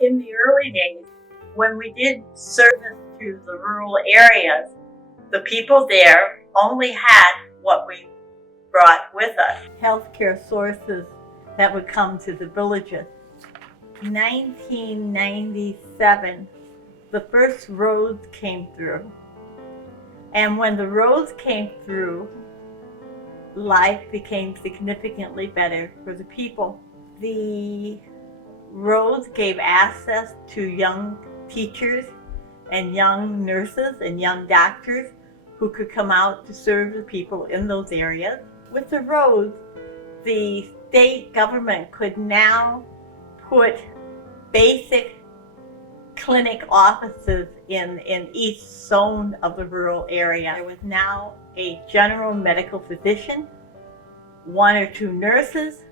In the early days, when we did service to the rural areas, the people there only had what we brought with us. Healthcare sources that would come to the villages. 1997, the first roads came through. And when the roads came through, life became significantly better for the people. The roads gave access to young teachers and young nurses and young doctors who could come out to serve the people in those areas. With the roads, the state government could now put basic clinic offices in each zone of the rural area. There was now a general medical physician, 1 or 2 nurses,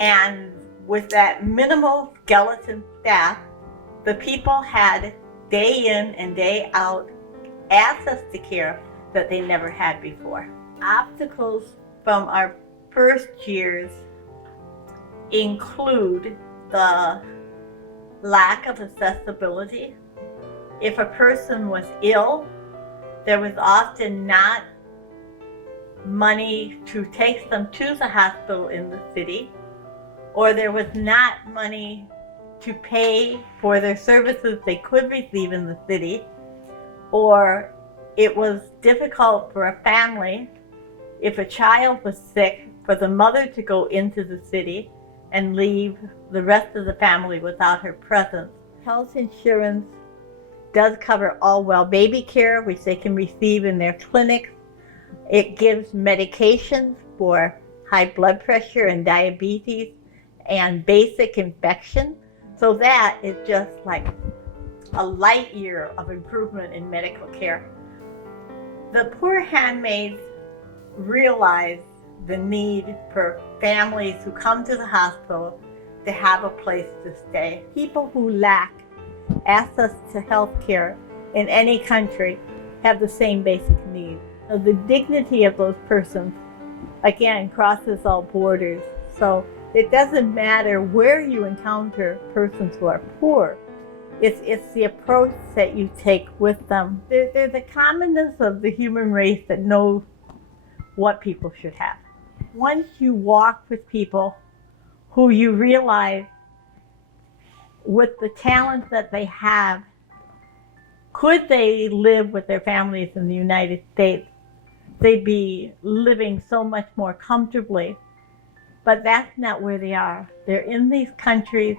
and with that minimal skeleton staff, the people had day in and day out access to care that they never had before. Obstacles from our first years include the lack of accessibility. If a person was ill, there was often not money to take them to the hospital in the city, or there was not money to pay for their services they could receive in the city, or it was difficult for a family, if a child was sick, for the mother to go into the city and leave the rest of the family without her presence. Health insurance does cover all well baby care, which they can receive in their clinics. It gives medications for high blood pressure and diabetes and basic infection. So that is just like a light year of improvement in medical care. The poor handmaids realize the need for families who come to the hospital to have a place to stay. People who lack access to health care in any country have the same basic needs. So the dignity of those persons, again, crosses all borders. So it doesn't matter where you encounter persons who are poor. It's the approach that you take with them. There's a commonness of the human race that knows what people should have. Once you walk with people who you realize with the talents that they have, could they live with their families in the United States, they'd be living so much more comfortably. But that's not where they are. They're in these countries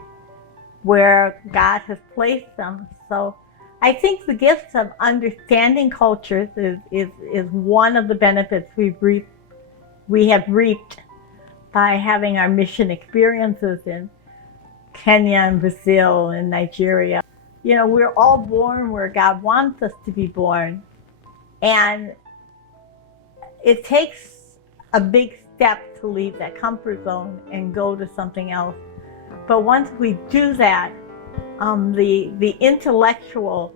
where God has placed them. So I think the gift of understanding cultures is one of the benefits we have reaped by having our mission experiences in Kenya and Brazil and Nigeria. You know, we're all born where God wants us to be born. And it takes a big step to leave that comfort zone and go to something else. But once we do that, the intellectual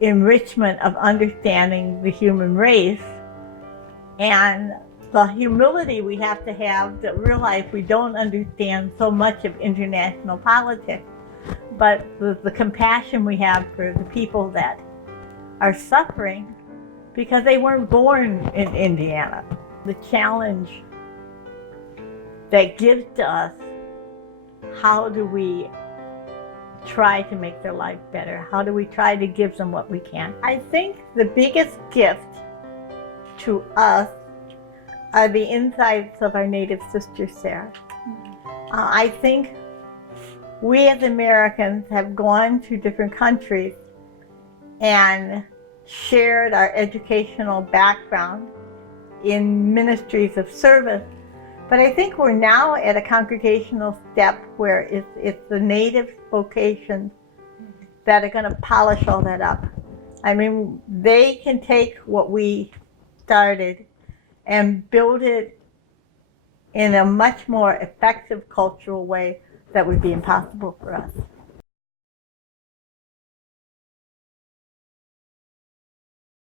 enrichment of understanding the human race and the humility we have to realize we don't understand so much of international politics, but the compassion we have for the people that are suffering because they weren't born in Indiana. The challenge that gives to us, how do we try to make their life better? How do we try to give them what we can? I think the biggest gift to us are the insights of our Native sisters there. I think we as Americans have gone to different countries and shared our educational background in ministries of service. But I think we're now at a congregational step where it's the Native vocations that are going to polish all that up. I mean, they can take what we started and build it in a much more effective cultural way that would be impossible for us.